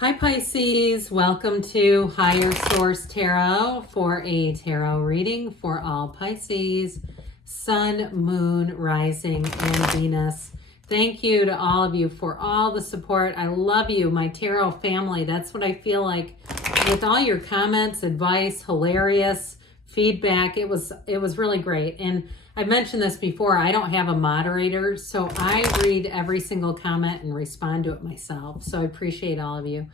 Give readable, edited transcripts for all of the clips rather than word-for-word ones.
Hi Pisces, welcome to Higher Source Tarot for a tarot reading for all Pisces, Sun, Moon, Rising, and Venus. Thank you to all of you for all the support. I love you, my tarot family. That's what I feel like with all your comments, advice, hilarious feedback. It was really great. And I've mentioned this before, I don't have a moderator, so I read every single comment and respond to it myself. So I appreciate all of you.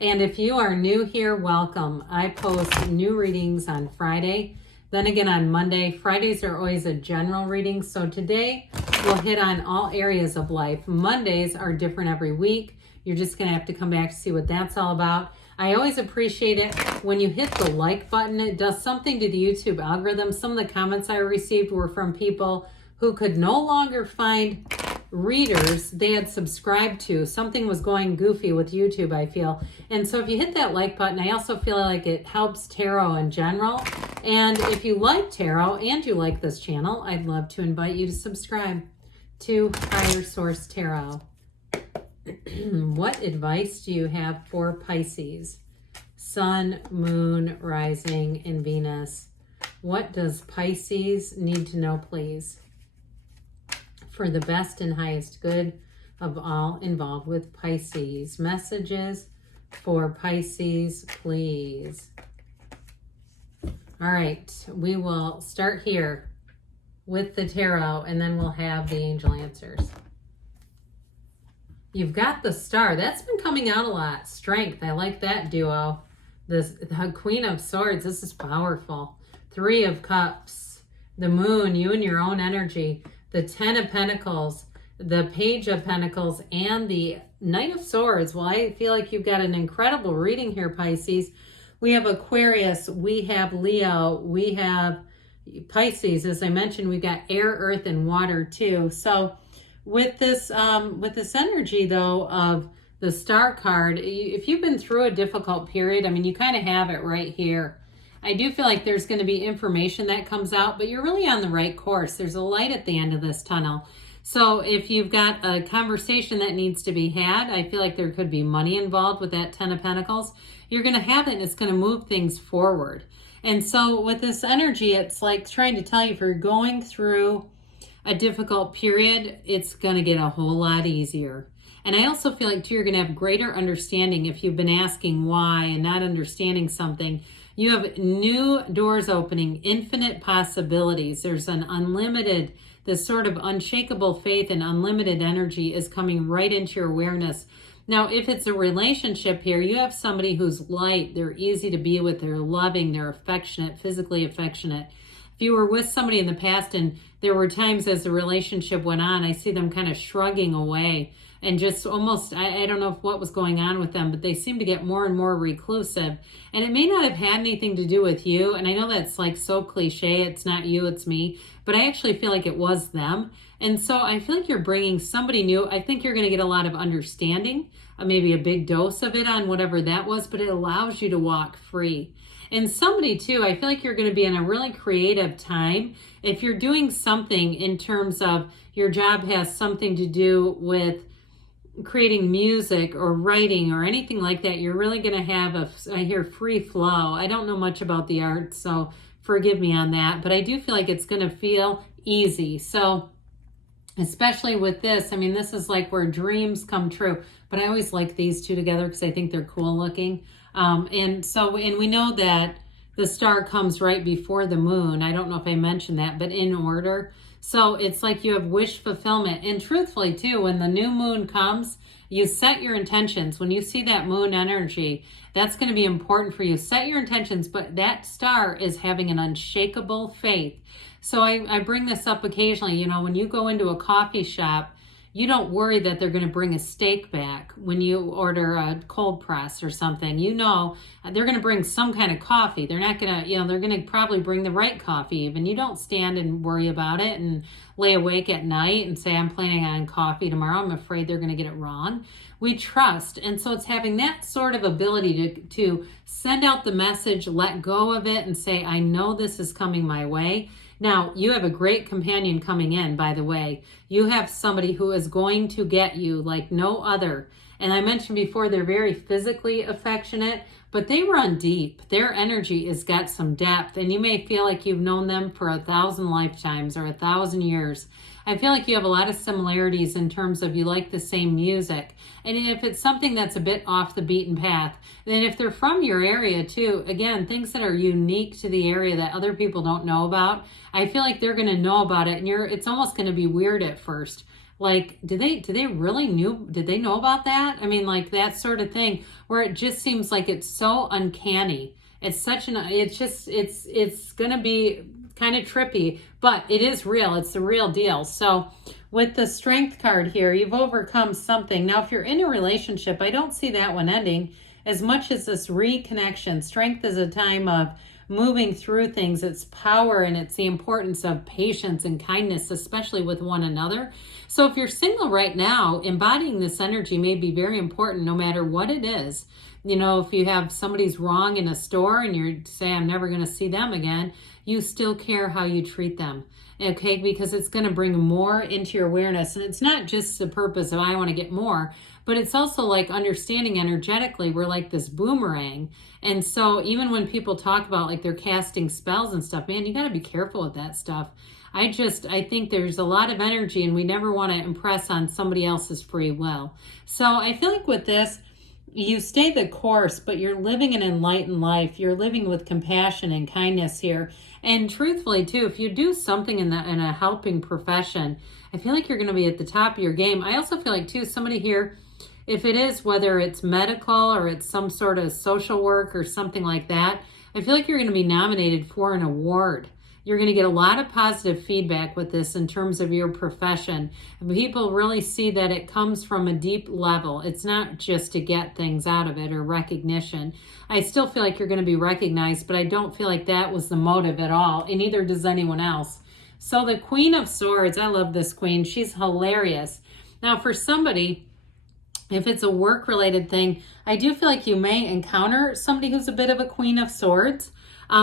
And if you are new here, welcome. I post new readings on Friday, then again on Monday. Fridays are always a general reading, so today we'll hit on all areas of life. Mondays are different every week. You're just going to have to come back to see what that's all about. I always appreciate it when you hit the like button. It does something to the YouTube algorithm. Some of the comments I received were from people who could no longer find readers they had subscribed to. Something was going goofy with YouTube, I feel. And so if you hit that like button, I also feel like it helps tarot in general. And if you like tarot and you like this channel, I'd love to invite you to subscribe to Higher Source Tarot. What advice do you have for Pisces? Sun, Moon, Rising, and Venus. What does Pisces need to know, please? For the best and highest good of all involved with Pisces. Messages for Pisces, please. All right, we will start here with the tarot, and then we'll have the angel answers. You've got the Star. That's been coming out a lot. Strength. I like that duo. The Queen of Swords. This is powerful. Three of Cups. The Moon. You and your own energy. The Ten of Pentacles. The Page of Pentacles. And the Knight of Swords. Well, I feel like you've got an incredible reading here, Pisces. We have Aquarius. We have Leo. We have Pisces. As I mentioned, we've got air, earth, and water too. So with this energy, though, of the Star card, if you've been through a difficult period, I mean, you kind of have it right here. I do feel like there's going to be information that comes out, but you're really on the right course. There's a light at the end of this tunnel. So if you've got a conversation that needs to be had, I feel like there could be money involved with that Ten of Pentacles. You're going to have it, and it's going to move things forward. And so with this energy, it's like trying to tell you, if you're going through a difficult period, it's going to get a whole lot easier. And I also feel like too, you're going to have greater understanding if you've been asking why and not understanding something. You have new doors opening, infinite possibilities. There's an unlimited, this sort of unshakable faith and unlimited energy is coming right into your awareness. Now, if it's a relationship here, you have somebody who's light, they're easy to be with, they're loving, they're affectionate, physically affectionate. If you were with somebody in the past and there were times as the relationship went on, I see them kind of shrugging away and just almost, I don't know what was going on with them, but they seem to get more and more reclusive. And it may not have had anything to do with you. And I know that's like so cliche, it's not you, it's me. But I actually feel like it was them. And so I feel like you're bringing somebody new. I think you're going to get a lot of understanding, maybe a big dose of it on whatever that was, but it allows you to walk free. And somebody too, I feel like you're going to be in a really creative time. If you're doing something in terms of your job has something to do with creating music or writing or anything like that, you're really going to have I hear free flow. I don't know much about the arts, so forgive me on that, but I do feel like it's going to feel easy. So especially with this, I mean, this is like where dreams come true, but I always like these two together because I think they're cool looking. And we know that the Star comes right before the Moon. I don't know if I mentioned that, but in order. So it's like you have wish fulfillment. And truthfully too, when the new moon comes, you set your intentions. When you see that moon energy, that's going to be important for you. Set your intentions, but that Star is having an unshakable faith. So I bring this up occasionally, you know, when you go into a coffee shop, you don't worry that they're going to bring a steak back when you order a cold press or something. You know, they're going to bring some kind of coffee. They're not going to, you know, they're going to probably bring the right coffee even. You don't stand and worry about it and lay awake at night and say, I'm planning on coffee tomorrow. I'm afraid they're going to get it wrong. We trust. And so it's having that sort of ability to send out the message, let go of it and say, I know this is coming my way. Now, you have a great companion coming in, by the way. You have somebody who is going to get you like no other. And I mentioned before, they're very physically affectionate, but they run deep. Their energy has got some depth, and you may feel like you've known them for 1,000 lifetimes or 1,000 years. I feel like you have a lot of similarities in terms of you like the same music. And if it's something that's a bit off the beaten path, then if they're from your area too, again, things that are unique to the area that other people don't know about, I feel like they're going to know about it, and it's almost going to be weird at first. Like, did they know about that? I mean, like that sort of thing where it just seems like it's so uncanny. It's going to be kind of trippy, but it is real. It's the real deal. So with the Strength card here, you've overcome something. Now, if you're in a relationship, I don't see that one ending as much as this reconnection. Strength is a time of moving through things. It's power, and it's the importance of patience and kindness, especially with one another. So if you're single right now, embodying this energy may be very important no matter what it is. You know, if you have somebody's wrong in a store and you say, I'm never going to see them again, you still care how you treat them. Okay, because it's going to bring more into your awareness. And it's not just the purpose of I want to get more, but it's also like understanding energetically we're like this boomerang. And so even when people talk about like they're casting spells and stuff, man, you got to be careful with that stuff. I think there's a lot of energy, and we never want to impress on somebody else's free will. So I feel like with this, you stay the course, but you're living an enlightened life. You're living with compassion and kindness here. And truthfully too, if you do something in a helping profession, I feel like you're going to be at the top of your game. I also feel like too, somebody here, if it is, whether it's medical or it's some sort of social work or something like that, I feel like you're going to be nominated for an award. You're going to get a lot of positive feedback with this in terms of your profession. People really see that it comes from a deep level. It's not just to get things out of it or recognition. I still feel like you're going to be recognized, but I don't feel like that was the motive at all, and neither does anyone else. So the Queen of Swords, I love this queen. She's hilarious. Now for somebody, if it's a work-related thing, I do feel like you may encounter somebody who's a bit of a Queen of Swords.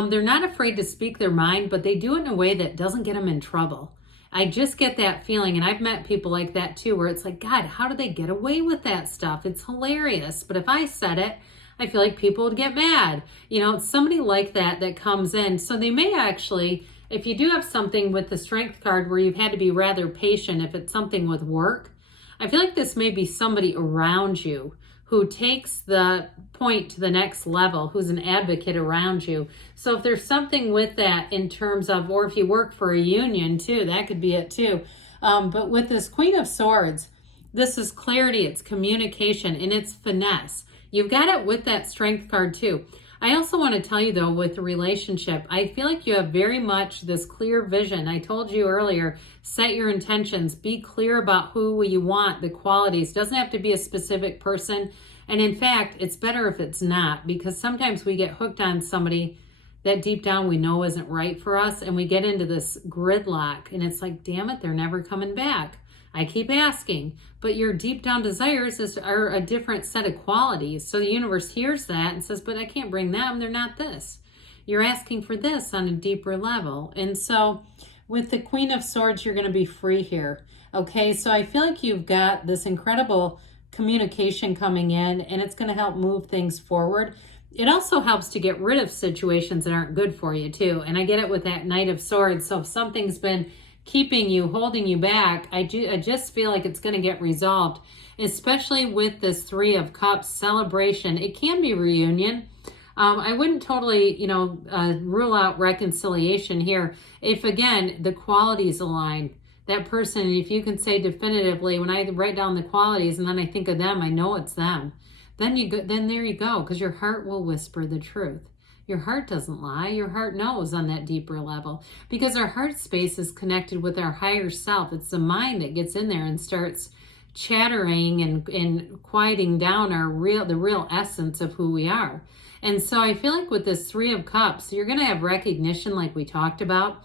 They're not afraid to speak their mind, but they do it in a way that doesn't get them in trouble. I just get that feeling, and I've met people like that too, where it's like, God, how do they get away with that stuff? It's hilarious. But if I said it, I feel like people would get mad. You know, it's somebody like that comes in. So they may actually, if you do have something with the Strength card where you've had to be rather patient, if it's something with work, I feel like this may be somebody around you who takes the point to the next level, who's an advocate around you. So if there's something with that in terms of, or if you work for a union too, that could be it too. But with this Queen of Swords, this is clarity, it's communication, and it's finesse. You've got it with that Strength card too. I also want to tell you though, with the relationship, I feel like you have very much this clear vision. I told you earlier, set your intentions, be clear about who you want, the qualities. It doesn't have to be a specific person. And in fact, it's better if it's not, because sometimes we get hooked on somebody that deep down we know isn't right for us, and we get into this gridlock, and it's like, damn it, they're never coming back. I keep asking, but your deep down desires are a different set of qualities. So the universe hears that and says, but I can't bring them. They're not this. You're asking for this on a deeper level. And so with the Queen of Swords, you're going to be free here. Okay, so I feel like you've got this incredible communication coming in, and it's going to help move things forward. It also helps to get rid of situations that aren't good for you too. And I get it with that Knight of Swords. So if something's been keeping you, holding you back, I just feel like it's going to get resolved, especially with this Three of Cups celebration. It can be reunion. I wouldn't totally, rule out reconciliation here. If again, the qualities align, that person, if you can say definitively, when I write down the qualities and then I think of them, I know it's them. Then there you go, because your heart will whisper the truth. Your heart doesn't lie. Your heart knows on that deeper level, because our heart space is connected with our higher self. It's the mind that gets in there and starts chattering and quieting down the real essence of who we are. And so I feel like with this Three of Cups, you're going to have recognition like we talked about.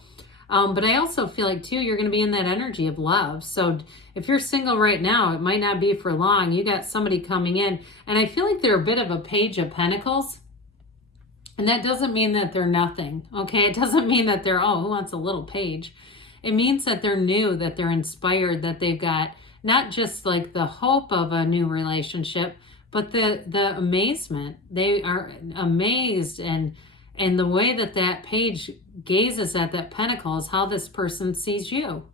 But I also feel like too, you're going to be in that energy of love. So if you're single right now, it might not be for long. You got somebody coming in, and I feel like they're a bit of a Page of Pentacles. And that doesn't mean that they're nothing, okay? It doesn't mean that they're, oh, who wants a little page? It means that they're new, that they're inspired, that they've got not just like the hope of a new relationship, but the amazement. They are amazed, and the way that that page gazes at that pentacle is how this person sees you.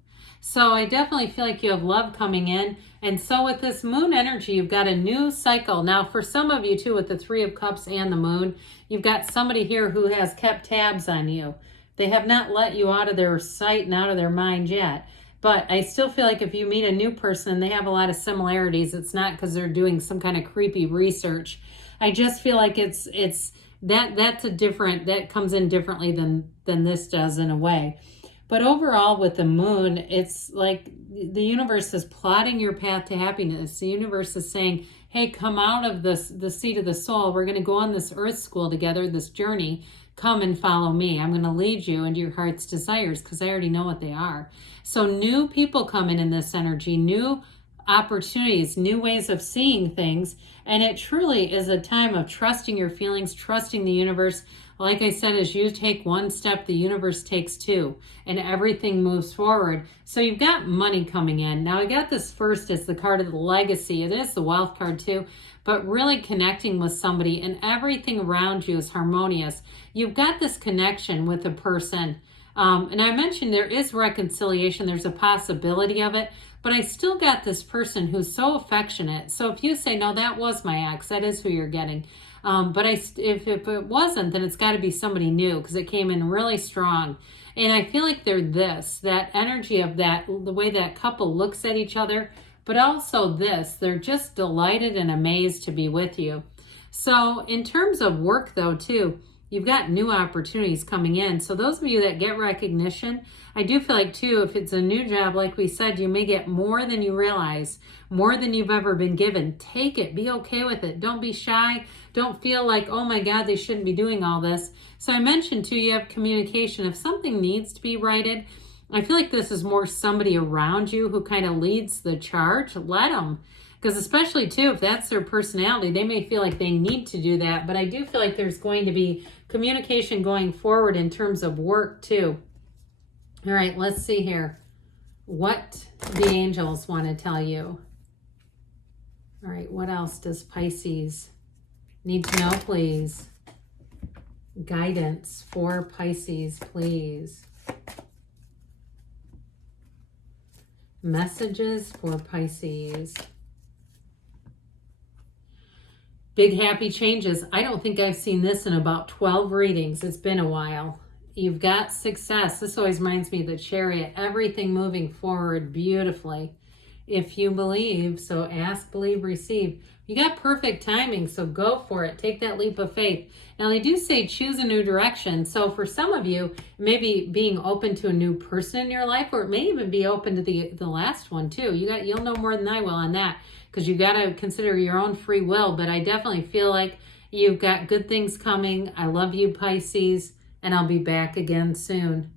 So I definitely feel like you have love coming in. And so with this moon energy, you've got a new cycle. Now, for some of you too, with the Three of Cups and the moon, you've got somebody here who has kept tabs on you. They have not let you out of their sight and out of their mind yet. But I still feel like if you meet a new person, they have a lot of similarities. It's not because they're doing some kind of creepy research. I just feel like that's a different, that comes in differently than this does in a way. But overall with the moon, it's like the universe is plotting your path to happiness. The universe is saying, hey, come out of the seat of the soul. We're going to go on this earth school together, this journey. Come and follow me. I'm going to lead you into your heart's desires because I already know what they are. So new people come in this energy, new opportunities, new ways of seeing things. And it truly is a time of trusting your feelings, trusting the universe. Like I said, as you take one step, the universe takes two, and everything moves forward. So you've got money coming in. Now I got this first as the card of the legacy. It is the wealth card too, but really connecting with somebody, and everything around you is harmonious. You've got this connection with a person. And I mentioned there is reconciliation. There's a possibility of it, but I still got this person who's so affectionate. So if you say, no, that was my ex, that is who you're getting. But if it wasn't, then it's got to be somebody new because it came in really strong. And I feel like they're that energy of that, the way that couple looks at each other, but also they're just delighted and amazed to be with you. So in terms of work though, too, you've got new opportunities coming in. So those of you that get recognition, I do feel like too, if it's a new job, like we said, you may get more than you realize, more than you've ever been given. Take it, be okay with it. Don't be shy. Don't feel like, oh my God, they shouldn't be doing all this. So I mentioned too, you have communication. If something needs to be righted, I feel like this is more somebody around you who kind of leads the charge. Let them. Because especially too, if that's their personality, they may feel like they need to do that. But I do feel like there's going to be communication going forward in terms of work too. All right, let's see here. What the angels want to tell you. All right, what else does Pisces need to know, please? Guidance for Pisces, please. Messages for Pisces. Big happy changes. I don't think I've seen this in about 12 readings. It's been a while. You've got success. This always reminds me of the Chariot. Everything moving forward beautifully. If you believe, so ask, believe, receive. You got perfect timing, so go for it. Take that leap of faith. Now, they do say choose a new direction. So for some of you, maybe being open to a new person in your life, or it may even be open to the last one too. You'll know more than I will on that, because you got to consider your own free will. But I definitely feel like you've got good things coming. I love you, Pisces, and I'll be back again soon.